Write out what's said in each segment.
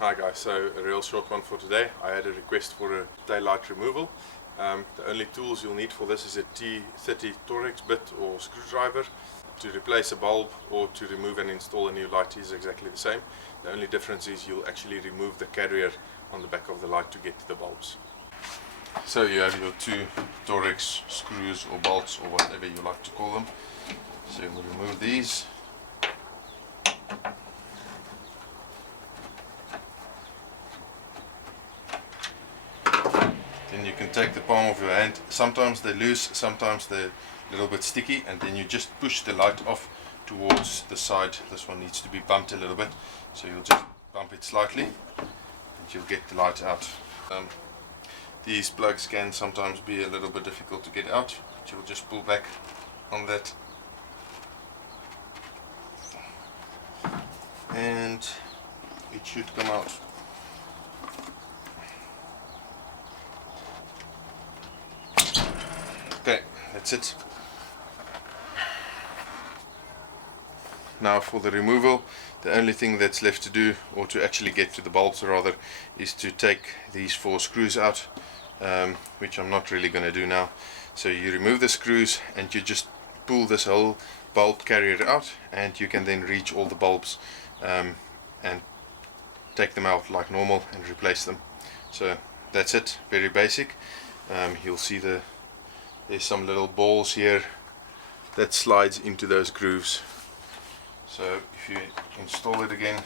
Hi guys, so a real short one for today. I had a request for a taillight removal. The only tools you'll need for this is a T30 Torx bit or screwdriver. To replace a bulb or to remove and install a new light is exactly the same. The only difference is you'll actually remove the carrier on the back of the light to get to the bulbs. So you have your two Torx screws or bolts or whatever you like to call them. So we'll remove these. Then you can take the palm of your hand. Sometimes they're loose, sometimes they're a little bit sticky, and then you just push the light off towards the side. This one needs to be bumped a little bit, so you'll just bump it slightly and you'll get the light out. These plugs can sometimes be a little bit difficult to get out, but you'll just pull back on that and it should come out. Okay, that's it. Now for the removal, the only thing that's left to do, or to actually get to the bulbs rather, is to take these 4 screws out, which I'm not really going to do now. So you remove the screws and you just pull this whole bulb carrier out, and you can then reach all the bulbs and take them out like normal and replace them. So that's it, very basic. You'll see there's some little balls here that slides into those grooves. So if you install it again,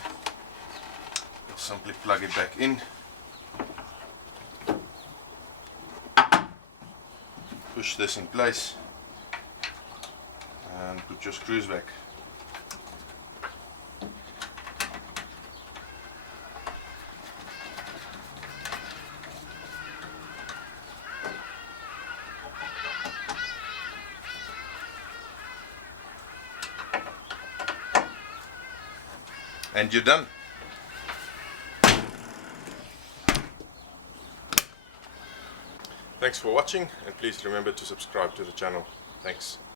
you'll simply plug it back in, push this in place and put your screws back. And you're done. Thanks for watching, and please remember to subscribe to the channel. Thanks.